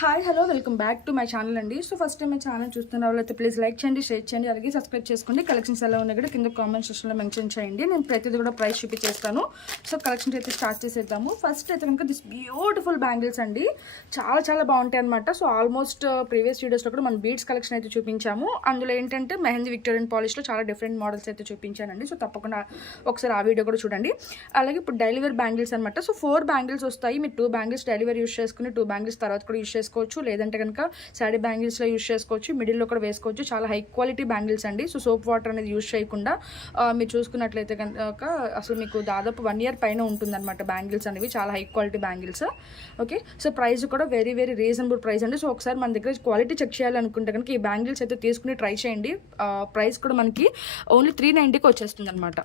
Hi hello welcome back to my channel అండి. So first time my channel చూస్తున్న వాళ్ళైతే please like చేయండి, share చేయండి, అలాగే సబ్స్క్రైబ్ చేసుకోండి. కలెక్షన్స్ ఎలా ఉన్నాయి కూడా కింద కామెంట్ సెక్షన్లో మెన్షన్ చేయండి. నేను ప్రతిదీ కూడా ప్రైస్ చూపించేస్తాను. సో కలెక్షన్స్ అయితే స్టార్ట్ చేసేద్దాము. ఫస్ట్ అయితే కనుక దిస్ బ్యూటిఫుల్ బ్యాంగిల్స్ అండి, చాలా బాగుంటాయి అనమాట. సో ఆల్మోస్ట్ ప్రీవియస్ వీడియోస్లో కూడా మనం బీడ్స్ కలెక్షన్ అయితే చూపించాము. అందులో ఏంటంటే మెహందీ విక్టోరియన్ పాలిష్లో చాలా డిఫరెంట్ మోడల్స్ అయితే చూపించానండి. సో తప్పకుండా ఒకసారి ఆ వీడియో కూడా చూడండి. అలాగే ఇప్పుడు డైలీ వేర్ బ్యాంగిల్స్ అనమాట. సో 4 బ్యాంగిల్స్ వస్తాయి. మీరు 2 బ్యాంగిల్స్ డైలీ వేర్ యూస్ చేసుకుని 2 బ్యాంగిల్స్ తర్వాత కూడా యూస్ చేసుకోవచ్చు. లేదంటే కనుక శారీ బ్యాంగిల్స్లో యూస్ చేసుకోవచ్చు, మిడిల్లో కూడా వేసుకోవచ్చు. చాలా హై క్వాలిటీ బ్యాంగిల్స్ అండి. సో సోప్ వాటర్ అనేది యూస్ చేయకుండా మీరు చూసుకున్నట్లయితే కనుక అసలు మీకు దాదాపు 1 year పైన ఉంటుందన్నమాట బ్యాంగిల్స్ అనేవి. చాలా high quality bangles. Okay, so price కూడా వెరీ రీజనబుల్ ప్రైస్ అండి. సో ఒకసారి మన దగ్గర క్వాలిటీ చెక్ చేయాలనుకుంటే కనుక ఈ బ్యాంగిల్స్ అయితే తీసుకుని ట్రై చేయండి. ప్రైస్ కూడా మనకి ఓన్లీ 390కి వచ్చేస్తుంది అనమాట.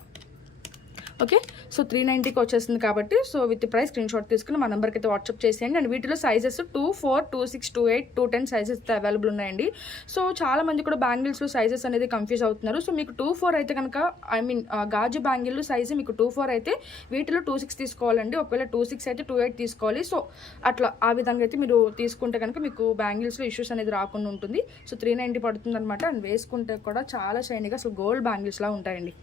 ఓకే, సో 390కి వచ్చేస్తుంది కాబట్టి so with price screen shot తీసుకుని మా నెంబర్కి అయితే వాట్సాప్ చేసేయండి. అండ్ వీటిలో సైజెస్ 2, 4, 2, 6, 2, 8, 2, 10 సైజెస్ అయితే అవైలబుల్ ఉన్నాయండి. సో చాలా మంది కూడా బ్యాంగిల్స్లో సైజెస్ అనేది కన్ఫ్యూజ్ అవుతున్నారు. సో మీకు 2, 4 అయితే కనుక గాజు బ్యాంగిల్ సైజు మీకు 2, 4 అయితే వీటిలో 2, 6 తీసుకోవాలండి. ఒకవేళ 2, 6 అయితే 2, 8 తీసుకోవాలి. సో అట్లా ఆ విధంగా అయితే మీరు తీసుకుంటే కనుక మీకు బ్యాంగిల్స్లో ఇష్యూస్ అనేది రాకుండా ఉంటుంది. సో 390 పడుతుంది అనమాట. అండ్ వేసుకుంటే కూడా చాలా షైనీగా అసలు గోల్డ్ బ్యాంగిల్స్లా ఉంటాయండి.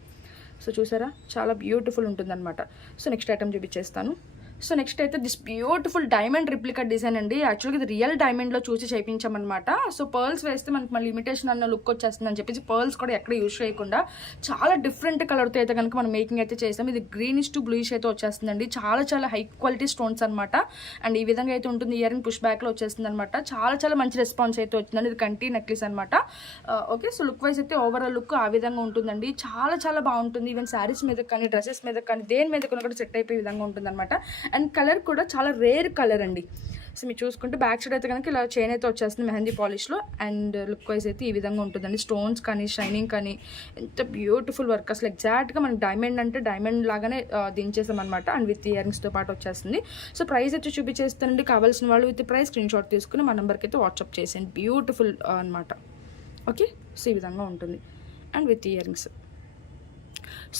సో చూసారా, చాలా బ్యూటిఫుల్ ఉంటుందన్నమాట. సో నెక్స్ట్ ఐటమ్ చూపించేస్తాను. సో నెక్స్ట్ అయితే this beautiful diamond replica design అండి. యాక్చువల్గా ఇది రియల్ డైమండ్లో చూసి చేయించామన్నమాట. సో పర్ల్స్ వేస్తే మనకి మళ్ళీ లిమిటేషన్ అన్న లుక్ వచ్చేస్తుంది అని చెప్పేసి పర్ల్స్ కూడా ఎక్కడ యూజ్ చేయకుండా చాలా డిఫరెంట్ కలర్తో అయితే కనుక మనం మేకింగ్ అయితే చేస్తాం. ఇది గ్రీనిష్ టు బ్లూయిష్ అయితే వచ్చేస్తుందండి. చాలా హై క్వాలిటీ స్టోన్స్ అనమాట. అండ్ ఈ విధంగా అయితే ఉంటుంది. ఇయర్ రింగ్ పుష్ బ్యాక్లో వచ్చేస్తుంది అనమాట. చాలా మంచి రెస్పాన్స్ అయితే వచ్చిందండి. ఇది కంటి నెక్లెస్ అనమాట. ఓకే, సో లుక్ వైజ్ అయితే ఓవరాల్ లుక్ ఆ విధంగా ఉంటుందండి. చాలా బాగుంటుంది. ఈవెన్ శారీస్ మీద కానీ డ్రెస్సెస్ మీద కానీ దేని మీద కూడా సెట్ అయిపోయే విధంగా ఉంటుంది అనమాట. అండ్ కలర్ కూడా చాలా రేర్ కలర్ అండి. సో మీరు చూసుకుంటే బ్యాక్ సైడ్ అయితే కనుక ఇలా చైన్ అయితే వచ్చేస్తుంది మెహందీ పాలిష్లో. అండ్ లుక్ వైజ్ అయితే ఈ విధంగా ఉంటుందండి. స్టోన్స్ కానీ షైనింగ్ కానీ ఎంత బ్యూటిఫుల్ వర్క్. అసలు ఎగ్జాక్ట్గా మనకి డైమండ్ అంటే డైమండ్ లాగానే దించేసాం అనమాట. అండ్ విత్ ఇయర్ రింగ్స్తో పాటు వచ్చేస్తుంది. సో ప్రైస్ అయితే చూపించేస్తానండి. కావాల్సిన వాళ్ళు విత్ ప్రైస్ స్క్రీన్ షాట్ తీసుకుని మా నెంబర్కి అయితే వాట్సాప్ చేసేయండి. బ్యూటిఫుల్ అనమాట. ఓకే, సో ఈ విధంగా ఉంటుంది. And with ear rings.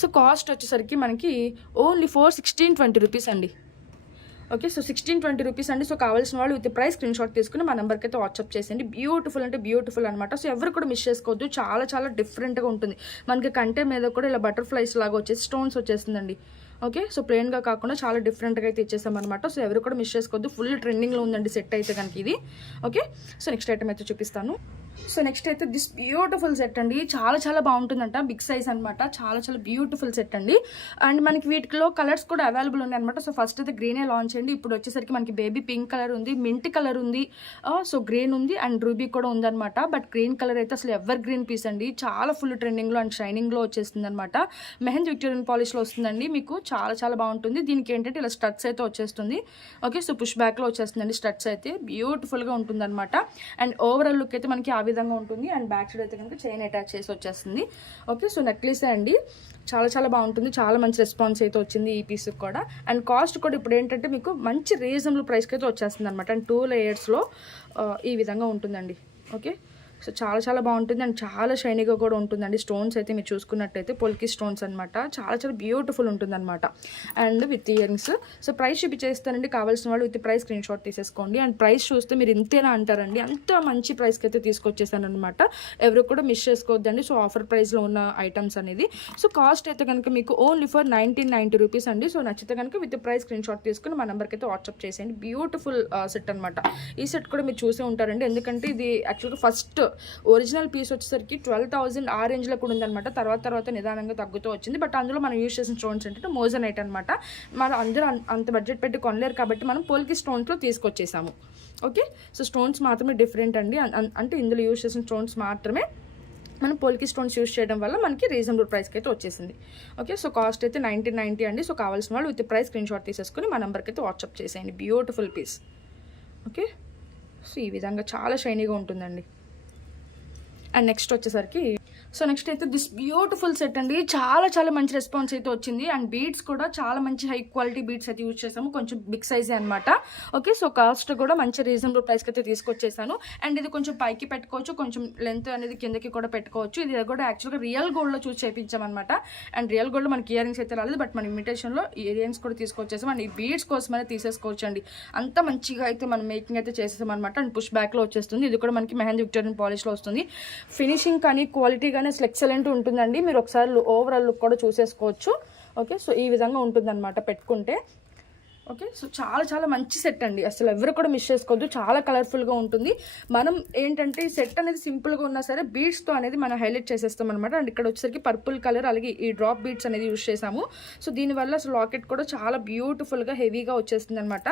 So cost వచ్చేసరికి మనకి ఓన్లీ 416-20 రూపీస్ అండి. ఓకే, సో 16-20 రూపీస్ అండి. సో కావాల్సిన వాళ్ళు విత్ ప్రైస్ స్క్రీన్ షాట్ తీసుకుని మా నెంబర్కి అయితే వాట్సాప్ చేసేయండి. బ్యూటిఫుల్ అంటే బ్యూటిఫుల్ అనమాట. సో ఎవరు కూడా మిస్ చేసుకోవద్దు. చాలా డిఫరెంట్గా ఉంటుంది. మనకి కంటే మీద కూడా ఇలా బటర్ఫ్లైస్ లాగా వచ్చేసి స్టోన్స్ వచ్చేస్తుందండి. ఓకే, సో ప్లెయిన్గా కాకుండా చాలా డిఫరెంట్గా అయితే ఇచ్చేసాం అనమాట. సో ఎవరు కూడా మిస్ చేసుకోవద్దు. ఫుల్ ట్రెండింగ్లో ఉందండి సెట్ అయితే కనుక ఇది. ఓకే, సో నెక్స్ట్ ఐటమ్ అయితే చూపిస్తాను. సో నెక్స్ట్ అయితే దిస్ బ్యూటిఫుల్ సెట్ అండి. చాలా బాగుంటుందంట. బిగ్ సైజ్ అనమాట. చాలా బ్యూటిఫుల్ సెట్ అండి. అండ్ మనకి వీటిలో కలర్స్ కూడా అవైలబుల్ ఉన్నాయి అనమాట. సో ఫస్ట్ అయితే గ్రీనే లాంచ్ అండి. ఇప్పుడు వచ్చేసరికి మనకి బేబీ పింక్ కలర్ ఉంది, మింట్ కలర్ ఉంది, సో గ్రీన్ ఉంది, అండ్ రూబీ కూడా ఉందన్నమాట. బట్ గ్రీన్ కలర్ అయితే అసలు ఎవర్ గ్రీన్ పీస్ అండి. చాలా ఫుల్ ట్రెండింగ్లో అండ్ షైనింగ్లో వచ్చేస్తుంది అనమాట. మెహందీ విక్టోరియన్ పాలిష్లో వస్తుందండి. మీకు చాలా బాగుంటుంది. దీనికి ఏంటంటే ఇలా స్టడ్స్ అయితే వచ్చేస్తుంది. ఓకే, సో పుష్ బ్యాక్లో వచ్చేస్తుందండి. స్టడ్స్ అయితే బ్యూటిఫుల్గా ఉంటుంది అనమాట. అండ్ ఓవరాల్ లుక్ అయితే మనకి ఆ విధంగా ఉంటుంది. అండ్ బ్యాక్ సైడ్ అయితే కనుక చైన్ అటాచ్ చేసి వచ్చేస్తుంది. ఓకే, సో నెక్లెస్ అండి. చాలా బాగుంటుంది. చాలా మంచి రెస్పాన్స్ అయితే వచ్చింది ఈ పీస్కి కూడా. అండ్ కాస్ట్ కూడా ఇప్పుడు ఏంటంటే మీకు మంచి రీజనబుల్ ప్రైస్కి అయితే వచ్చేస్తుంది అనమాట. అండ్ 2 లేయర్స్లో ఈ విధంగా ఉంటుందండి. ఓకే, సో చాలా బాగుంటుంది. అండ్ చాలా షైనీగా కూడా ఉంటుందండి. స్టోన్స్ అయితే మీరు చూసుకున్నట్టయితే పొల్కి స్టోన్స్ అనమాట. చాలా బ్యూటిఫుల్ ఉంటుందన్నమాట. And with ear rings. So price చూపించేస్తానండి. కావాల్సిన వాళ్ళు విత్ ప్రైస్ స్క్రీన్ షాట్ తీసేసుకోండి. అండ్ ప్రైస్ చూస్తే మీరు ఇంతేనా అంటారండి. అంత మంచి ప్రైస్కి అయితే తీసుకొచ్చేసాను అనమాట. ఎవరు కూడా మిస్ చేసుకోవద్దండి. సో ఆఫర్ ప్రైస్లో ఉన్న ఐటమ్స్ అనేది. సో కాస్ట్ అయితే కనుక మీకు ఓన్లీ ఫర్ 1990 రూపీస్ అండి. సో నచ్చితే కనుక విత్ ప్రైస్ స్క్రీన్ షాట్ తీసుకుని మా నెంబర్కి అయితే వాట్సాప్ చేసేయండి. బ్యూటిఫుల్ సెట్ అనమాట. ఈ సెట్ కూడా మీరు చూసే ఉంటారండి. ఎందుకంటే ఇది యాక్చువల్గా ఫస్ట్ ఒరిజినల్ పీస్ వచ్చేసరికి 12,000 ఆ రేంజ్లో కూడా ఉందన్నమాట. తర్వాత నిదానంగా తగ్గుతూ వచ్చింది. బట్ అందులో మనం యూజ్ చేసిన స్టోన్స్ ఏంటంటే మోజనైట్ అనమాట. మనం అందరూ అంత బడ్జెట్ పెట్టి కొనలేరు కాబట్టి మనం పోల్కి స్టోన్స్లో తీసుకొచ్చేసాము. ఓకే, సో స్టోన్స్ మాత్రమే డిఫరెంట్ అండి. అంటే ఇందులో యూజ్ చేసిన స్టోన్స్ మాత్రమే మనం పోల్కి స్టోన్స్ యూజ్ చేయడం వల్ల మనకి రీజనబుల్ ప్రైస్కి అయితే వచ్చేసింది. ఓకే, సో కాస్ట్ అయితే 1990 అండి. సో కావాల్సిన వాళ్ళు విత్ ప్రైస్ స్క్రీన్ షాట్ తీసేసుకుని మా నెంబర్కి అయితే వాట్సాప్ చేసేయండి. Beautiful piece. ఓకే, సో ఈ విధంగా చాలా షైనీగా ఉంటుందండి. అండ్ నెక్స్ట్ వచ్చేసరికి సో నెక్స్ట్ అయితే దిస్ బ్యూటిఫుల్ సెట్ అండి, చాలా చాలా మంచి రెస్పాన్స్ అయితే వచ్చింది. అండ్ బీడ్స్ కూడా చాలా మంచి హై క్వాలిటీ బీడ్స్ అయితే యూజ్ చేసాము, కొంచెం బిగ్ సైజే అనమాట. ఓకే, సో కాస్ట్ కూడా మంచి రీజనబుల్ ప్రైస్కి అయితే తీసుకొచ్చేసాను. అండ్ ఇది కొంచెం పైకి పెట్టుకోవచ్చు, కొంచెం లెంత్ అనేది కిందకి కూడా పెట్టుకోవచ్చు. ఇది కూడా యాక్చువల్గా రియల్ గోల్డ్లో చూసి చేయించామన్నమాట. అండ్ రియల్ గోల్డ్లో మనకి ఇయర్ రింగ్స్ అయితే రాలేదు, బట్ మన ఇమిటేషన్లో ఇయర్ రింగ్స్ కూడా తీసుకొచ్చేసాం. అండ్ ఈ బీడ్స్ కోసమైనా తీసేసుకోవచ్చు అండి, అంత మంచిగా అయితే మనం మేకింగ్ అయితే చేసేసాం అనమాట. అండ్ పుష్ బ్యాక్లో వచ్చేస్తుంది. ఇది కూడా మనకి మెహందీ విక్టోరియన్ పాలిష్లో వస్తుంది. ఫినిషింగ్ కానీ క్వాలిటీ కానీ అసలు ఎక్సలెంట్ ఉంటుందండి. మీరు ఒకసారి ఓవరాల్ లుక్ కూడా చూసేసుకోవచ్చు. ఓకే, సో ఈ విధంగా ఉంటుందన్నమాట పెట్టుకుంటే. ఓకే, సో చాలా చాలా మంచి సెట్ అండి, అసలు ఎవరు కూడా మిస్ చేసుకోవద్దు. చాలా కలర్ఫుల్గా ఉంటుంది. మనం ఏంటంటే ఈ సెట్ అనేది సింపుల్గా ఉన్నా సరే బీడ్స్తో అనేది మనం హైలైట్ చేసేస్తాం అనమాట. అండ్ ఇక్కడ వచ్చేసరికి పర్పుల్ కలర్ అలాగే ఈ డ్రాప్ బీడ్స్ అనేది యూజ్ చేసాము. సో దీనివల్ల అసలు లాకెట్ కూడా చాలా బ్యూటిఫుల్గా హెవీగా వచ్చేస్తుంది అనమాట.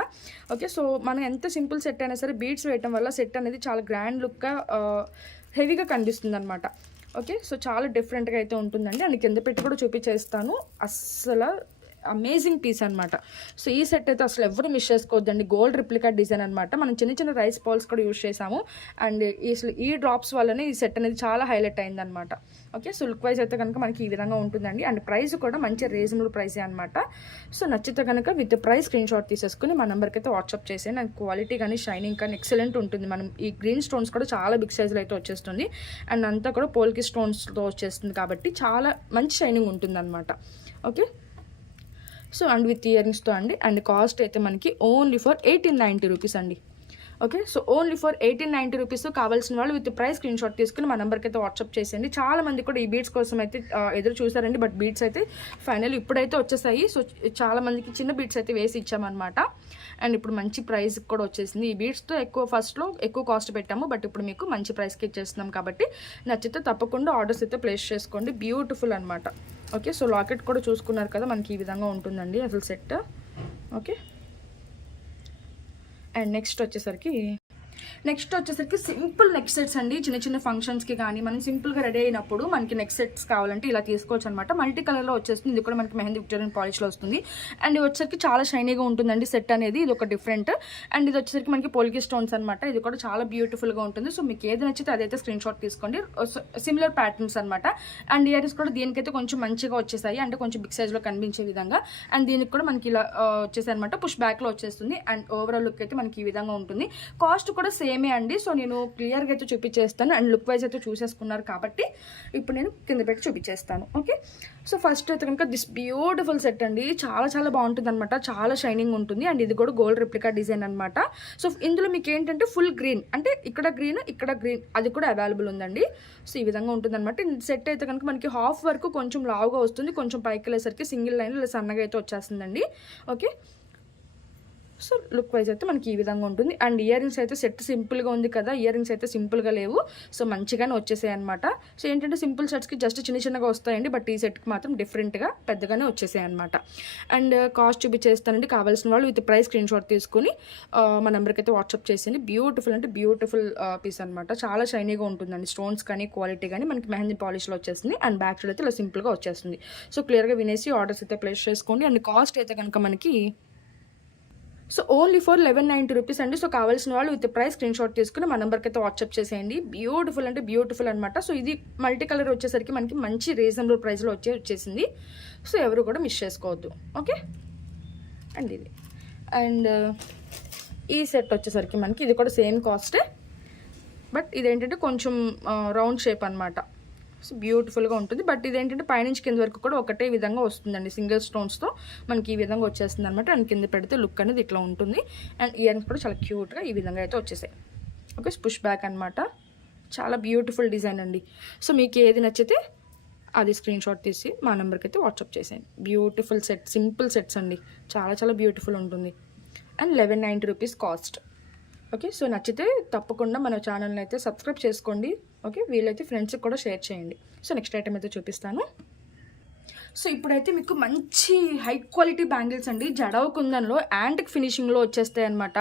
ఓకే, సో మనం ఎంత సింపుల్ సెట్ అయినా సరే బీడ్స్ వేయటం వల్ల సెట్ అనేది చాలా గ్రాండ్ లుక్గా హెవీగా కనిపిస్తుంది అనమాట. ఓకే, సో చాలా డిఫరెంట్గా అయితే ఉంటుందండి. అండ్ కింద పెట్టి కూడా చూపించేస్తాను, అస్సలు అమేజింగ్ పీస్ అనమాట. సో ఈ సెట్ అయితే అసలు ఎవరు మిస్ చేసుకోవద్దండి, గోల్డ్ రిప్లికా డిజైన్ అనమాట. మనం చిన్న చిన్న రైస్ బాల్స్ కూడా యూజ్ చేసాము. అండ్ ఈ డ్రాప్స్ వల్లనే ఈ సెట్ అనేది చాలా హైలైట్ అయిందనమాట. ఓకే, సో లుక్ వైజ్ అయితే కనుక మనకి ఈ విధంగా ఉంటుందండి. అండ్ ప్రైస్ కూడా మంచి రీజనబుల్ ప్రైసే అనమాట. సో నచ్చితే కనుక విత్ ప్రైస్ స్క్రీన్ షాట్ తీసేసుకుని మా నెంబర్కి అయితే వాట్సాప్ చేసేయండి. అండ్ క్వాలిటీ కానీ షైనింగ్ కానీ ఎక్సలెంట్ ఉంటుంది. మనం ఈ గ్రీన్ స్టోన్స్ కూడా చాలా బిగ్ సైజులో అయితే వచ్చేస్తుంది. అండ్ అంతా కూడా పోల్కి స్టోన్స్తో వచ్చేస్తుంది కాబట్టి చాలా మంచి షైనింగ్ ఉంటుంది అనమాట. Okay, so and with ear రింగ్స్తో అండి. అండ్ కాస్ట్ అయితే మనకి ఓన్లీ ఫర్ 1890 రూపీస్ అండి. Okay, so only for 1890 rupees. కావాల్సిన వాళ్ళు విత్ ప్రైస్ స్క్రీన్ షాట్ తీసుకుని మా నెంబర్కి అయితే వాట్సాప్ చేసేయండి. చాలా మంది కూడా ఈ బీడ్స్ కోసం అయితే ఎదురు చూసారండి, బట్ బీడ్స్ అయితే ఫైనల్ ఇప్పుడైతే వచ్చేసాయి. సో చాలా మందికి చిన్న బీడ్స్ అయితే వేసి ఇచ్చామన్నమాట. అండ్ ఇప్పుడు మంచి ప్రైస్ కూడా వచ్చేసింది. ఈ బీడ్స్తో ఫస్ట్లో ఎక్కువ కాస్ట్ పెట్టాము, బట్ ఇప్పుడు మీకు మంచి ప్రైస్కి ఇచ్చేస్తున్నాం కాబట్టి నచ్చితే తప్పకుండా ఆర్డర్స్ అయితే ప్లేస్ చేసుకోండి. బ్యూటిఫుల్ అనమాట. ఓకే, సో లాకెట్ కూడా చూసుకున్నారు కదా, మనకి ఈ విధంగా ఉంటుందండి అసలు సెట్. ఓకే, అండ్ నెక్స్ట్ వచ్చేసరికి సింపుల్ నెక్ సెట్స్ అండి. చిన్న చిన్న ఫంక్షన్స్కి కానీ మనం సింపుల్గా రెడీ అయినప్పుడు మనకి నెక్ సెట్స్ కావాలంటే ఇలా తీసుకోవచ్చు అనమాట. మల్టీ కలర్లో వచ్చేస్తుంది. ఇది కూడా మనకి మెహందీ విక్టోరియన్ పాలిష్లో వస్తుంది. అండ్ ఇది వచ్చేసరికి చాలా షైనీగా ఉంటుందండి సెట్ అనేది. ఇది ఒక డిఫరెంట్. అండ్ ఇది వచ్చేసరికి మనకి పోల్కి స్టోన్స్ అనమాట. ఇది కూడా చాలా బ్యూటిఫుల్గా ఉంటుంది. సో మీకు ఏది నచ్చితే అదైతే స్క్రీన్ షాట్ తీసుకోండి. సిమిలర్ ప్యాటర్న్స్ అనమాట. అండ్ ఇయర్ రింగ్స్ కూడా దీనికైతే కొంచెం మంచిగా వచ్చేసాయి, అంటే కొంచెం బిగ్ సైజ్లో కనిపించే విధంగా. అండ్ దీనికి కూడా మనకి ఇలా వచ్చేసాయి అనమాట. పుష్ బ్యాక్లో వచ్చేస్తుంది. అండ్ ఓవరాల్ లుక్ అయితే మనకి ఈ విధంగా ఉంటుంది. కాస్ట్ కూడా సేమే అండి. సో నేను క్లియర్గా అయితే చూపించేస్తాను. అండ్ లుక్ వైజ్ అయితే చూసేసుకున్నారు కాబట్టి ఇప్పుడు నేను కింద పెట్టి చూపించేస్తాను. ఓకే, సో ఫస్ట్ అయితే కనుక దిస్ బ్యూటిఫుల్ సెట్ అండి, చాలా చాలా బాగుంటుంది అనమాట. చాలా షైనింగ్ ఉంటుంది. అండ్ ఇది కూడా గోల్డ్ రిప్లికా డిజైన్ అనమాట. సో ఇందులో మీకు ఏంటంటే ఫుల్ గ్రీన్, అంటే ఇక్కడ గ్రీన్ అది కూడా అవైలబుల్ ఉందండి. సో ఈ విధంగా ఉంటుంది అనమాట. సెట్ అయితే కనుక మనకి హాఫ్ వరకు కొంచెం లావుగా వస్తుంది, కొంచెం పైకి వెళ్ళేసరికి సింగిల్ లైన్ ఇలా సన్నగా అయితే వచ్చేస్తుందండి. ఓకే, సో లుక్ వైజ్ అయితే మనకి ఈ విధంగా ఉంటుంది. అండ్ ఇయర్ రింగ్స్ అయితే సెట్ సింపుల్గా ఉంది కదా, ఇయర్ రింగ్స్ అయితే సింపుల్గా లేవు, సో మంచిగానే వచ్చేసాయి అనమాట. సో ఏంటంటే సింపుల్ సెట్స్కి జస్ట్ చిన్నగా వస్తాయండి, బట్ ఈ సెట్కి మాత్రం డిఫరెంట్గా పెద్దగానే వచ్చేసాయి అనమాట. అండ్ కాస్ట్ చూపించేస్తానండి. కావాల్సిన వాళ్ళు విత్ ప్రైస్ స్క్రీన్ షాట్ తీసుకుని మా నెంబర్కి అయితే వాట్సాప్ చేసేయండి. బ్యూటిఫుల్ అంటే బ్యూటిఫుల్ పీస్ అనమాట. చాలా షైనీగా ఉంటుందండి. స్టోన్స్ కానీ క్వాలిటీ కానీ మనకి మెహందీ పాలిష్లో వచ్చేస్తుంది. అండ్ బ్యాక్ సైడ్ అయితే ఇలా సింపుల్గా వచ్చేస్తుంది. సో క్లియర్గా వినేసి ఆర్డర్స్ అయితే ప్లేస్ చేసుకోండి. అండ్ కాస్ట్ అయితే కనుక మనకి సో ఓన్లీ ఫర్ 1190 రూపీస్ అండి. సో కావాల్సిన వాళ్ళు విత్ ప్రైస్ స్క్రీన్ షాట్ తీసుకుని మా నెంబర్కి అయితే వాట్సాప్ చేసేయండి. బ్యూటిఫుల్ అంటే బ్యూటిఫుల్ అనమాట. సో ఇది మల్టీ కలర్ వచ్చేసరికి మనకి మంచి రీజనబుల్ ప్రైస్లో వచ్చేసింది. సో ఎవరు కూడా మిస్ చేసుకోవద్దు. ఓకే, అండ్ ఇది అండ్ ఈ సెట్ వచ్చేసరికి మనకి ఇది కూడా సేమ్ కాస్టే, బట్ ఇదేంటంటే కొంచెం రౌండ్ షేప్ అనమాట. సో బ్యూటిఫుల్గా ఉంటుంది. బట్ ఇదేంటంటే పైనుంచి కింద వరకు కూడా ఒకటే విధంగా వస్తుందండి. సింగిల్ స్టోన్స్తో మనకి ఈ విధంగా వచ్చేస్తుంది అనమాట. అండ్ కింద పెడితే లుక్ అనేది ఇట్లా ఉంటుంది. అండ్ ఇయర్స్ కూడా చాలా క్యూట్గా ఈ విధంగా అయితే వచ్చేసాయి. ఓకే, పుష్ బ్యాక్ అనమాట. చాలా బ్యూటిఫుల్ డిజైన్ అండి. సో మీకు ఏది నచ్చితే అది స్క్రీన్ షాట్ తీసి మా నెంబర్కి అయితే వాట్సాప్ చేసేయండి. బ్యూటిఫుల్ సెట్, సింపుల్ సెట్స్ అండి, చాలా చాలా బ్యూటిఫుల్ ఉంటుంది. And 1190 rupees cost. Okay, so నచ్చితే తప్పకుండా మన ఛానల్ని అయితే సబ్స్క్రైబ్ చేసుకోండి. ఓకే, వీలైతే ఫ్రెండ్స్కి కూడా షేర్ చేయండి. సో నెక్స్ట్ ఐటమ్ అయితే చూపిస్తాను. సో ఇప్పుడైతే మీకు మంచి హై క్వాలిటీ బ్యాంగిల్స్ అండి, జడవ కుందన్లో యాంటిక్ ఫినిషింగ్లో వచ్చేస్తాయి అనమాట.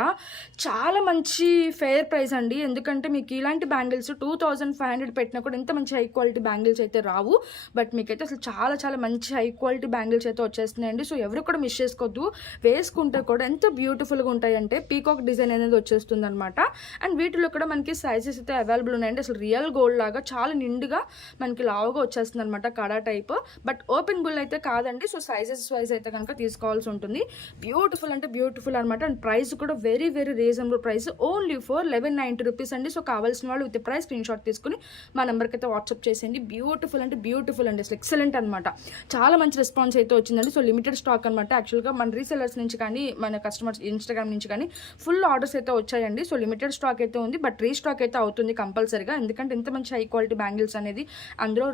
చాలా మంచి ఫెయిర్ ప్రైస్ అండి, ఎందుకంటే మీకు ఇలాంటి బ్యాంగిల్స్ 2500 పెట్టినా కూడా ఇంత మంచి హై క్వాలిటీ బ్యాంగిల్స్ అయితే రావు. బట్ మీకైతే అసలు చాలా చాలా మంచి హై క్వాలిటీ బ్యాంగిల్స్ అయితే వచ్చేస్తున్నాయండి. సో ఎవరు కూడా మిస్ చేసుకోవద్దు, వేసుకుంటే కూడా ఎంత బ్యూటిఫుల్గా ఉంటాయంటే పీకాక్ డిజైన్ అనేది వచ్చేస్తుంది అనమాట. అండ్ వీటిలో కూడా మనకి సైజెస్ అయితే అవైలబుల్ ఉన్నాయండి. అసలు రియల్ గోల్డ్ లాగా చాలా నిండుగా మనకి లావుగా వచ్చేస్తుంది అనమాట, కడా టైప్. బట్ ఓపెన్ బుల్ అయితే కాదండి. సో సైజెస్ వైజ్ అయితే కనుక తీసుకోవాల్సి ఉంటుంది. బ్యూటిఫుల్ అంటే బ్యూటిఫుల్ అనమాట. అండ్ ప్రైస్ కూడా very very reasonable price, only for 1190 rupees అండి. సో కావాల్సిన వాళ్ళు విత్ ప్రైస్ స్క్రీన్ షాట్ తీసుకుని మా నెంబర్కి అయితే వాట్సాప్ చేసేయండి. బ్యూటిఫుల్ అంటే బ్యూటిఫుల్ అండి, అసలు ఎక్సలెంట్ అనమాట. చాలా మంచి రెస్పాన్స్ అయితే వచ్చిందండి. సో లిమిటెడ్ స్టాక్ అనమాట. యాక్చువల్గా మన రీసెలర్స్ నుంచి కానీ మన కస్టమర్స్ ఇన్స్టాగ్రామ్ నుంచి కానీ ఫుల్ ఆర్డర్స్ అయితే వచ్చాయండి. సో లిమిటెడ్ స్టాక్ అయితే ఉంది, బట్ రీస్టాక్ అయితే అవుతుంది కంపల్సరీగా, ఎందుకంటే ఇంత మంచి హై క్వాలిటీ బ్యాంగిల్స్ అనేది అందులో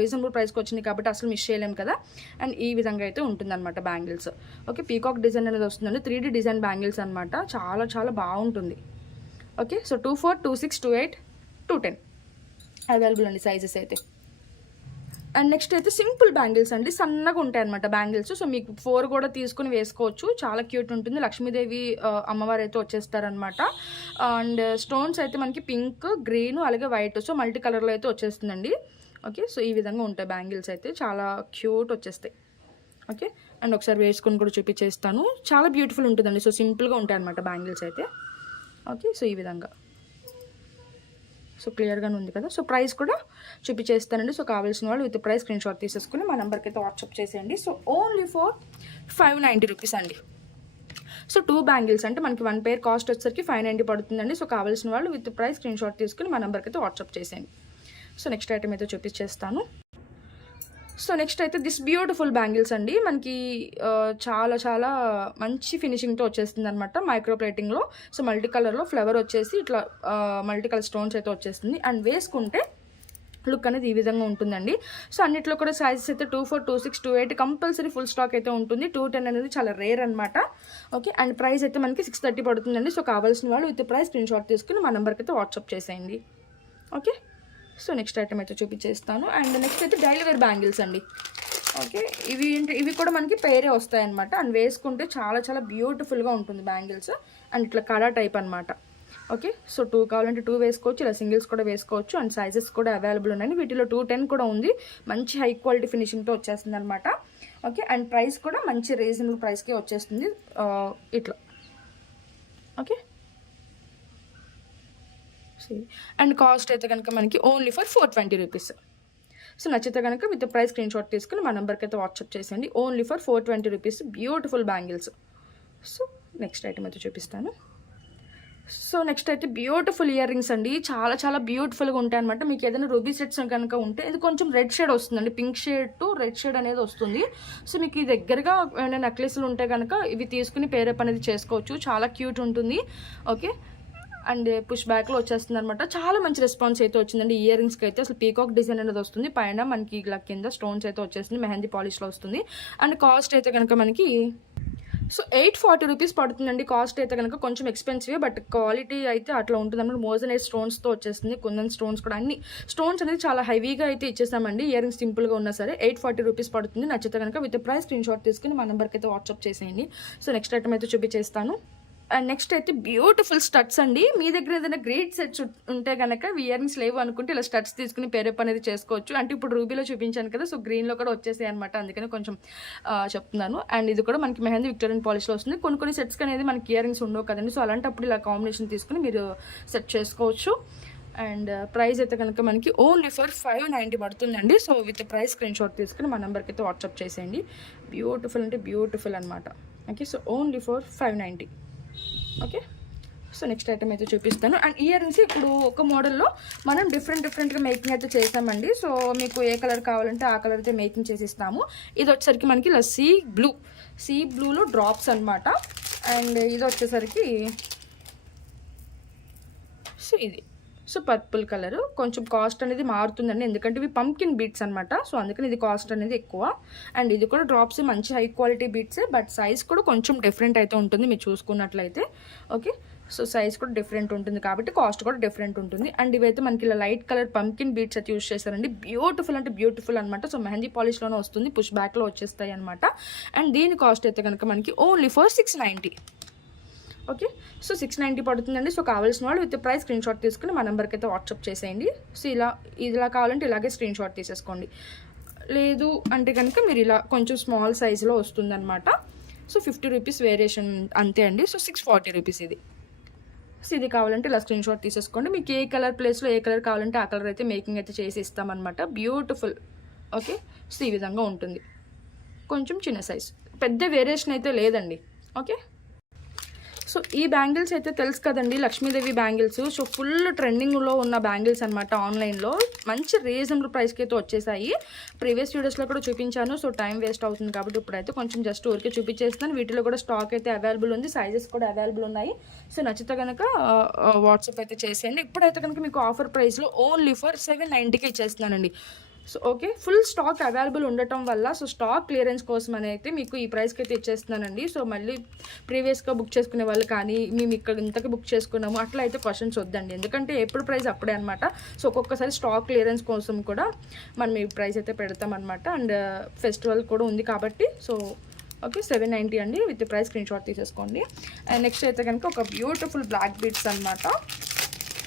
రీజనబుల్ ప్రైస్కి వచ్చింది కాబట్టి అసలు మిస్ చేయలేము కదా. అండ్ ఈ విధంగా అయితే ఉంటుందన్నమాట బ్యాంగిల్స్. ఓకే, పీకాక్ డిజైన్ అనేది వస్తుందండి, 3D డిజైన్ బ్యాంగిల్స్ అనమాట. చాలా చాలా బాగుంటుంది. ఓకే, సో 24, 26, 28, 210 అవైలబుల్ అండి సైజెస్ అయితే. అండ్ నెక్స్ట్ అయితే సింపుల్ బ్యాంగిల్స్ అండి, సన్నగా ఉంటాయి అనమాట బ్యాంగిల్స్. సో మీకు 4 కూడా తీసుకుని వేసుకోవచ్చు, చాలా క్యూట్ ఉంటుంది. లక్ష్మీదేవి అమ్మవారు అయితే వచ్చేస్తారనమాట. అండ్ స్టోన్స్ అయితే మనకి పింక్, గ్రీన్ అలాగే వైట్, సో మల్టీ కలర్లో అయితే వచ్చేస్తుందండి. ఓకే, సో ఈ విధంగా ఉంటాయి బ్యాంగిల్స్ అయితే, చాలా క్యూట్ వచ్చేస్తాయి. ఓకే, అండ్ ఒకసారి వేసుకొని కూడా చూపించేస్తాను, చాలా బ్యూటిఫుల్ ఉంటుందండి. సో సింపుల్గా ఉంటాయి అనమాట బ్యాంగిల్స్ అయితే. ఓకే, సో ఈ విధంగా సో క్లియర్గానే ఉంది కదా. సో ప్రైస్ కూడా చూపించేస్తానండి. సో కావాల్సిన వాళ్ళు విత్ ప్రైస్ స్క్రీన్ షాట్ తీసేసుకుని మా నెంబర్కి అయితే వాట్సాప్ చేసేయండి. సో ఓన్లీ ఫర్ 590 రూపీస్ అండి. సో 2 బ్యాంగిల్స్ అంటే మనకి 1 పేర్ కాస్ట్ వచ్చేసరికి 590 పడుతుందండి. సో కావాల్సిన వాళ్ళు విత్ ప్రైస్ స్క్రీన్ షాట్ తీసుకుని మా నెంబర్కి అయితే వాట్సాప్ చేసేయండి. సో నెక్స్ట్ ఐటమ్ అయితే చూపించేస్తాను. సో నెక్స్ట్ అయితే దిస్ బ్యూటిఫుల్ బ్యాంగిల్స్ అండి, మనకి చాలా చాలా మంచి ఫినిషింగ్తో వచ్చేస్తుంది అనమాట, మైక్రో ప్లేటింగ్లో. సో మల్టీ కలర్లో ఫ్లవర్ వచ్చేసి ఇట్లా మల్టీ కలర్ స్టోన్స్ అయితే వచ్చేస్తుంది. అండ్ వేసుకుంటే లుక్ అనేది ఈ విధంగా ఉంటుందండి. సో అన్నిట్లో కూడా సైజెస్ అయితే 24, 26, 28 కంపల్సరీ ఫుల్ స్టాక్ అయితే ఉంటుంది. 210 అనేది చాలా రేర్ అనమాట. ఓకే, అండ్ ప్రైస్ అయితే మనకి 630 పడుతుందండి. సో కావాల్సిన వాళ్ళు విత్ ప్రైస్ స్క్రీన్ షాట్ తీసుకుని మా నెంబర్కి అయితే వాట్సాప్ చేసేయండి. ఓకే, సో నెక్స్ట్ ఐటమ్ అయితే చూపించేస్తాను. అండ్ నెక్స్ట్ అయితే డైలీ వేర్ బ్యాంగిల్స్ అండి. ఓకే, ఇవి కూడా మనకి పేరే వస్తాయన్నమాట. అండ్ వేసుకుంటే చాలా చాలా బ్యూటిఫుల్గా ఉంటుంది బ్యాంగిల్స్. అండ్ ఇట్లా కడా టైప్ అనమాట. ఓకే, సో 2 కావాలంటే 2 వేసుకోవచ్చు, ఇలా సింగిల్స్ కూడా వేసుకోవచ్చు. అండ్ సైజెస్ కూడా అవైలబుల్ ఉన్నాయి. వీటిలో 210 కూడా ఉంది, మంచి హై క్వాలిటీ ఫినిషింగ్తో వచ్చేస్తుంది అనమాట. ఓకే, అండ్ ప్రైస్ కూడా మంచి రీజనబుల్ ప్రైస్కే వచ్చేస్తుంది ఇట్లా. ఓకే, అండ్ కాస్ట్ అయితే కనుక మనకి ఓన్లీ ఫర్ 420 రూపీస్. సో నచ్చితే కనుక విత్ ప్రైస్ స్క్రీన్ షాట్ తీసుకుని మా నెంబర్కి అయితే వాట్సాప్ చేసేయండి. Only for 420 rupees beautiful bangles. So next item అయితే చూపిస్తాను. సో నెక్స్ట్ అయితే బ్యూటిఫుల్ ఇయర్ రింగ్స్ అండి, చాలా చాలా బ్యూటిఫుల్గా ఉంటాయి అనమాట. మీకు ఏదైనా రూబీ సెట్స్ కనుక ఉంటే ఇది కొంచెం రెడ్ షేడ్ వస్తుందండి, pink shade to red shade అనేది వస్తుంది. సో మీకు ఈ దగ్గరగా ఏమైనా నెక్లెస్లు ఉంటే కనుక ఇవి తీసుకుని పేరప్ అనేది చేసుకోవచ్చు, చాలా క్యూట్ ఉంటుంది. ఓకే, అండ్ పుష్ బ్యాక్లో వచ్చేస్తుంది అనమాట. చాలా మంచి రెస్పాన్స్ అయితే వచ్చిందండి ఇయర్ రింగ్స్కి అయితే. అసలు పీకాక్ డిజైన్ అనేది వస్తుంది, పైన మనకి ఇలా కింద స్టోన్స్ అయితే వచ్చేస్తుంది, మెహందీ పాలిష్లో వస్తుంది. అండ్ కాస్ట్ అయితే కనుక మనకి సో 840 రూపీస్ పడుతుందండి. కాస్ట్ అయితే కనుక కొంచెం ఎక్స్పెన్సివ్, బట్ క్వాలిటీ అయితే అట్లా ఉంటుంది అన్నమాట. మోజనైట్ స్టోన్స్తో వచ్చేస్తుంది, కుందన్ స్టోన్స్ కూడా, అన్ని స్టోన్స్ అనేది చాలా హెవీగా అయితే ఇచ్చేసామండి. ఇయర్ రింగ్స్ సింపుల్గా ఉన్నా సరే 840 రూపీస్ పడుతుంది. నచ్చితే కనుక విత్ ప్రైస్ స్క్రీన్ షాట్ తీసుకుని మా నెంబర్కి అయితే వాట్సాప్ చేసేయండి. సో నెక్స్ట్ ఐటమ్ అయితే చూపించేస్తాను. అండ్ నెక్స్ట్ అయితే బ్యూటిఫుల్ స్టడ్స్ అండి. మీ దగ్గర ఏదైనా గ్రేట్ సెట్స్ ఉంటే కనుక ఇయర్ రింగ్స్ లేవు అనుకుంటే ఇలా స్టడ్స్ తీసుకుని పేరప్ అనేది చేసుకోవచ్చు. అంటే ఇప్పుడు రూబీలో చూపించాను కదా, సో గ్రీన్లో కూడా వచ్చేసాయి అనమాట, అందుకని కొంచెం చెప్తున్నాను. అండ్ ఇది కూడా మనకి మెహందీ విక్టోరియన్ పాలిష్లో వస్తుంది. కొన్ని సెట్స్కి అనేది మనకి ఇయర్ రింగ్స్ ఉండవు కదండి, సో అలాంటప్పుడు ఇలా కాంబినేషన్ తీసుకుని మీరు సెట్ చేసుకోవచ్చు. అండ్ ప్రైస్ అయితే కనుక మనకి ఓన్లీ ఫర్ 590 పడుతుందండి. So with price screen shot తీసుకుని మా నెంబర్కి అయితే వాట్సాప్ చేసేయండి. బ్యూటిఫుల్ అంటే బ్యూటిఫుల్ అనమాట. Okay, so only for 590. Okay, so next item అయితే చూపిస్తాను. అండ్ ఇయర్ రింగ్స్ ఇప్పుడు ఒక మోడల్లో మనం డిఫరెంట్గా మేకింగ్ అయితే చేస్తామండి. సో మీకు ఏ కలర్ కావాలంటే ఆ కలర్ అయితే మేకింగ్ చేసి ఇస్తాము. ఇది వచ్చేసరికి మనకి ఇలా సీ బ్లూలో డ్రాప్స్ అనమాట. అండ్ ఇది వచ్చేసరికి సో ఇది సో పర్పుల్ కలర్. కొంచెం కాస్ట్ అనేది మారుతుందండి, ఎందుకంటే ఇవి పంకిన్ బీట్స్ అనమాట. సో అందుకని ఇది కాస్ట్ అనేది ఎక్కువ. అండ్ ఇది కూడా డ్రాప్స్ మంచి హై క్వాలిటీ బీట్సే, బట్ సైజ్ కూడా కొంచెం డిఫరెంట్ అయితే ఉంటుంది మీరు చూసుకున్నట్లయితే. ఓకే, సో సైజ్ కూడా డిఫరెంట్ ఉంటుంది కాబట్టి కాస్ట్ కూడా డిఫరెంట్ ఉంటుంది. అండ్ ఇవైతే మనకి ఇలా లైట్ కలర్ పంకిన్ బీడ్స్ అయితే యూస్ చేశారండి. బ్యూటిఫుల్ అంటే బ్యూటిఫుల్ అనమాట. సో మెహందీ పాలిష్లోనే వస్తుంది, పుష్ బ్యాక్లో వచ్చేస్తాయి అనమాట. అండ్ దీని కాస్ట్ అయితే కనుక మనకి ఓన్లీ ఫర్ 690. ఓకే, సో 690 పడుతుందండి. సో కావాల్సిన వాళ్ళు విత్ ప్రైస్ స్క్రీన్ షాట్ తీసుకుని మా నెంబర్కి అయితే వాట్సాప్ చేసేయండి. సో ఇలా కావాలంటే ఇలాగే స్క్రీన్ షాట్ తీసేసుకోండి. లేదు అంటే కనుక మీరు ఇలా కొంచెం స్మాల్ సైజులో వస్తుందన్నమాట. సో 50 రూపీస్ వేరియేషన్ అంతే అండి. సో 640 రూపీస్ ఇది. సో ఇది కావాలంటే ఇలా స్క్రీన్ షాట్ తీసేసుకోండి. మీకు ఏ కలర్ ప్లేస్లో ఏ కలర్ కావాలంటే ఆ కలర్ అయితే మేకింగ్ అయితే చేసి ఇస్తామన్నమాట. బ్యూటిఫుల్. ఓకే, సో ఈ విధంగా ఉంటుంది. కొంచెం చిన్న సైజ్, పెద్ద వేరియేషన్ అయితే లేదండి. ఓకే, సో ఈ బ్యాంగిల్స్ అయితే తెలుసు కదండి, లక్ష్మీదేవి బ్యాంగిల్స్. సో ఫుల్ ట్రెండింగ్లో ఉన్న బ్యాంగిల్స్ అనమాట. ఆన్లైన్లో మంచి రీజనబుల్ ప్రైస్కి అయితే వచ్చేసాయి. ప్రీవియస్ వీడియోస్లో కూడా చూపించాను. సో టైం వేస్ట్ అవుతుంది కాబట్టి ఇప్పుడైతే కొంచెం జస్ట్ ఊరికే చూపించేస్తున్నాను. వీటిలో కూడా స్టాక్ అయితే అవైలబుల్ ఉంది, సైజెస్ కూడా అవైలబుల్ ఉన్నాయి. సో నచ్చితే కనుక వాట్సాప్ అయితే చేసేయండి. ఇప్పుడైతే కనుక మీకు ఆఫర్ ప్రైస్లో ఓన్లీ ఫర్ 790కి ఇచ్చేస్తున్నానండి. So okay, full stock available ఉండటం వల్ల సో స్టాక్ క్లియరెన్స్ కోసం అని అయితే మీకు ఈ ప్రైస్కి అయితే ఇచ్చేస్తున్నానండి. సో మళ్ళీ ప్రీవియస్గా బుక్ చేసుకునే వాళ్ళు కానీ మేము ఇక్కడ ఇంతకి బుక్ చేసుకున్నాము అట్లా అయితే క్వశ్చన్స్ వద్దండి. ఎందుకంటే ఎప్పుడు ప్రైస్ అప్పుడే అనమాట. సో ఒక్కొక్కసారి స్టాక్ క్లియరెన్స్ కోసం కూడా మనం ఈ ప్రైస్ అయితే పెడతామన్నమాట. అండ్ ఫెస్టివల్ కూడా ఉంది కాబట్టి సో ఓకే 790 అండి. విత్ ప్రైస్ స్క్రీన్ షాట్ తీసేసుకోండి. అండ్ నెక్స్ట్ అయితే కనుక ఒక బ్యూటిఫుల్ బ్లాక్ బీడ్స్ అనమాట.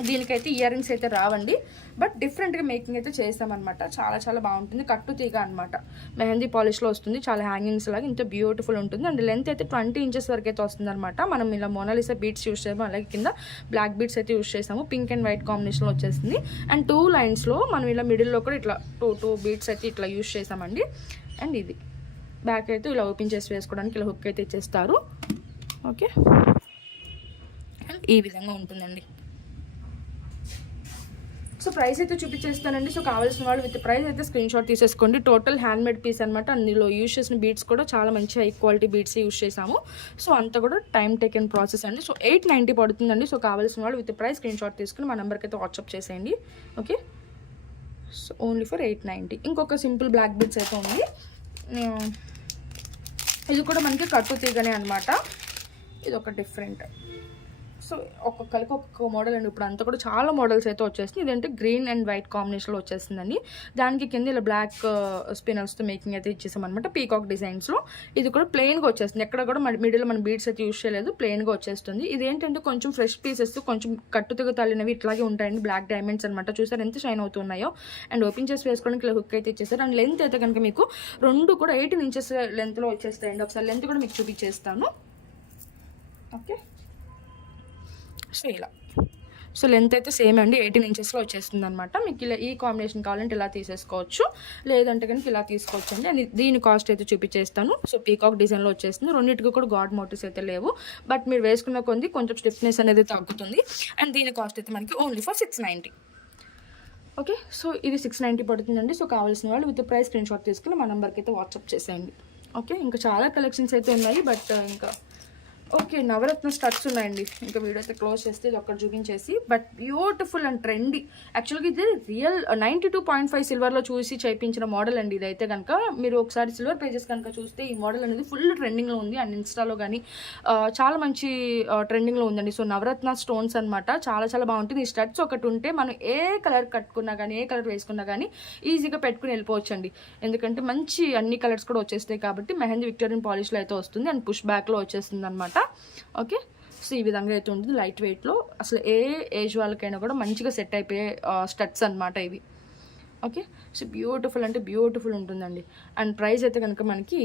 దీనికైతే ఇయర్ రింగ్స్ అయితే రావండి, బట్ డిఫరెంట్గా మేకింగ్ అయితే చేస్తామన్నమాట. చాలా చాలా బాగుంటుంది. కట్టు తీగ అనమాట, మెహందీ పాలిష్లో వస్తుంది. చాలా హ్యాంగింగ్స్ లాగా ఇంత బ్యూటిఫుల్ ఉంటుంది. అండ్ లెంత్ అయితే 20 ఇంచెస్ వరకు అయితే వస్తుంది అనమాట. మనం ఇలా మోనాలిసా బీడ్స్ యూస్ చేసాము, అలాగే కింద బ్లాక్ బీడ్స్ అయితే యూస్ చేసాము. పింక్ అండ్ వైట్ కాంబినేషన్లో వచ్చేసింది. అండ్ 2 లైన్స్లో మనం ఇలా మిడిల్లో కూడా ఇట్లా టూ బీడ్స్ అయితే ఇట్లా యూస్ చేసామండి. అండ్ ఇది బ్యాక్ అయితే ఇలా ఓపెన్ చేసి వేసుకోవడానికి ఇలా హుక్ అయితే ఇచ్చేస్తారు. ఓకే, అండ్ ఈ విధంగా ఉంటుందండి. సో ప్రైస్ అయితే చూపించేస్తానండి. సో కావాల్సిన వాళ్ళు విత్ ప్రైస్ అయితే స్క్రీన్ షాట్ తీసేసుకోండి. టోటల్ హ్యాండ్మేడ్ పీస్ అనమాట. అందులో యూస్ చేసిన బీడ్స్ కూడా చాలా మంచి హై క్వాలిటీ బీడ్స్ యూస్ చేసాము. సో అంతా కూడా టైం టేకెన్ ప్రాసెస్ అండి. సో 890 పడుతుందండి. సో కావాల్సిన వాళ్ళు విత్ ప్రైస్ స్క్రీన్ షాట్ తీసుకుని మా నెంబర్కి అయితే వాట్సాప్ చేసేయండి. Okay, so only for 890. ఇంకొక సింపుల్ బ్లాక్ బీడ్స్ అయితే ఉంది. ఇది కూడా మనకి కట్టు తీగనే అనమాట. ఇది ఒక డిఫరెంట్. సో ఒక్కొక్కరికి ఒక్కొక్క మోడల్ అండి. ఇప్పుడు అంతా కూడా చాలా మోడల్స్ అయితే వచ్చేసింది. ఇదంటే గ్రీన్ అండ్ వైట్ కాంబినేషన్లో వచ్చేసిందండి. దానికి కింద ఇలా బ్లాక్ స్పిన్నర్స్తో మేకింగ్ అయితే ఇచ్చేసాం అనమాట, పీకాక్ డిజైన్స్లో. ఇది కూడా ప్లెయిన్గా వచ్చేస్తుంది. ఎక్కడ కూడా మిడిల్ మన బీడ్స్ అయితే యూస్ చేయలేదు, ప్లెయిన్గా వచ్చేస్తుంది. ఇదేంటంటే కొంచెం ఫ్రెష్ పీసెస్, కొంచెం కట్టుతుగా తల్లినవి ఇట్లాగే ఉంటాయండి. బ్లాక్ డైమండ్స్ అనమాట. చూసారు ఎంత షైన్ అవుతున్నాయో. అండ్ ఓపెన్ చేసి వేసుకోవడానికి ఇలా హుక్ అయితే ఇచ్చేసారు. అండ్ లెంత్ అయితే కనుక మీకు 2 కూడా 18 ఇంచెస్ లెంత్లో వచ్చేస్తాయండి. ఒకసారి లెంత్ కూడా మీకు చూపించేస్తాను. ఓకే, సో ఇలా సో లెంత్ అయితే సేమ్ అండి, 18 ఇంచెస్లో వచ్చేస్తుంది అనమాట. మీకు ఇలా ఈ కాంబినేషన్ కావాలంటే ఇలా తీసేసుకోవచ్చు, లేదంటే కనుక ఇలా తీసుకోవచ్చు అండి. అండ్ దీని కాస్ట్ అయితే చూపించేస్తాను. సో పీకాక్ డిజైన్లో వచ్చేస్తుంది. రెండింటికి కూడా గాడ్ మోటివ్స్ అయితే లేవు, బట్ మీరు వేసుకున్న కొంది కొంచెం స్టిఫ్నెస్ అనేది తగ్గుతుంది. అండ్ దీని కాస్ట్ అయితే మనకి ఓన్లీ ఫర్ 690. ఓకే, సో ఇది 690 పడుతుందండి. సో కావాల్సిన వాళ్ళు విత్ ప్రైస్ స్క్రీన్ షాట్ తీసుకుని మా నెంబర్కి అయితే వాట్సాప్ చేసేయండి. ఓకే, ఇంకా చాలా కలెక్షన్స్ అయితే ఉన్నాయి, బట్ ఇంకా ఓకే నవరత్న స్టడ్స్ ఉన్నాయండి. ఇంకా వీడియో అయితే క్లోజ్ చేస్తే ఇది ఒక్కటి చూపించేసి, బట్ బ్యూటిఫుల్ అండ్ ట్రెండీ. యాక్చువల్గా ఇది రియల్ 92.5 సిల్వర్లో చూసి చేయించిన మోడల్ అండి. ఇదైతే కనుక మీరు ఒకసారి సిల్వర్ పేజెస్ కనుక చూస్తే ఈ మోడల్ అనేది ఫుల్ ట్రెండింగ్లో ఉంది. అండ్ ఇన్స్టాలో కానీ చాలా మంచి ట్రెండింగ్లో ఉందండి. సో నవరత్న స్టోన్స్ అనమాట, చాలా చాలా బాగుంటుంది. ఈ స్టడ్స్ ఒకటి ఉంటే మనం ఏ కలర్ కట్టుకున్నా కానీ ఏ కలర్ వేసుకున్నా కానీ ఈజీగా పెట్టుకుని వెళ్ళిపోవచ్చండి. ఎందుకంటే మంచి అన్ని కలర్స్ కూడా వచ్చేస్తాయి కాబట్టి. మెహందీ విక్టోరియన్ పాలిష్లో అయితే వస్తుంది అండ్ పుష్ బ్యాక్లో వచ్చేస్తుంది అనమాట. ఓకే, సో ఈ విధంగా అయితే ఉంటుంది. లైట్ వెయిట్లో అసలు ఏ ఏజ్ వాళ్ళకైనా కూడా మంచిగా సెట్ అయిపోయే స్టడ్స్ అనమాట ఇవి. ఓకే, సో బ్యూటిఫుల్ అంటే బ్యూటిఫుల్ ఉంటుందండి. అండ్ ప్రైస్ అయితే కనుక మనకి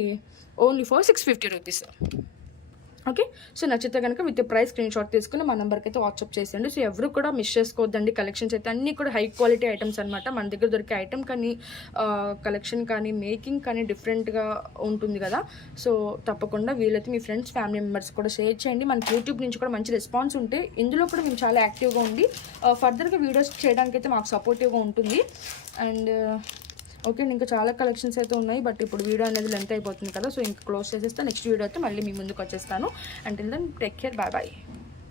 only for 650 rupees. Okay, so నచ్చితే కనుక విత్ ప్రైస్ స్క్రీన్ షాట్ తీసుకుని మా నెంబర్కి అయితే వాట్సాప్ చేసేయండి. సో ఎవరు కూడా మిస్ చేసుకోవద్దండి. కలెక్షన్స్ అయితే అన్నీ కూడా హై క్వాలిటీ ఐటమ్స్ అనమాట. మన దగ్గర దొరికే ఐటమ్ కానీ కలెక్షన్ కానీ మేకింగ్ కానీ డిఫరెంట్గా ఉంటుంది కదా. సో తప్పకుండా వీలైతే మీ ఫ్రెండ్స్ ఫ్యామిలీ మెంబర్స్ కూడా షేర్ చేయండి. మనకి యూట్యూబ్ నుంచి కూడా మంచి రెస్పాన్స్ ఉంటే ఇందులో కూడా మేము చాలా యాక్టివ్గా ఉండి ఫర్దర్గా వీడియోస్ చేయడానికి అయితే మాకు సపోర్టివ్గా ఉంటుంది. అండ్ ఓకే, ఇంకా చాలా కలెక్షన్స్ అయితే ఉన్నాయి, బట్ ఇప్పుడు వీడియో అనేది లెంత్ అయిపోతుంది కదా. సో ఇంకా క్లోజ్ చేసేస్తే నెక్స్ట్ వీడియో అయితే మళ్ళీ మీ ముందుకు వచ్చేస్తాను. Until then take care, bye bye.